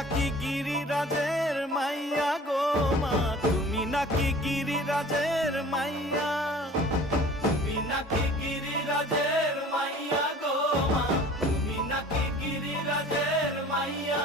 নাকি গিরিরাজের মাইয়া গো মা, তুমি নাকি গিরিরাজের মাইয়া, তুমি নাকি গিরিরাজের মাইয়া গো মা, তুমি নাকি গিরিরাজের মাইয়া।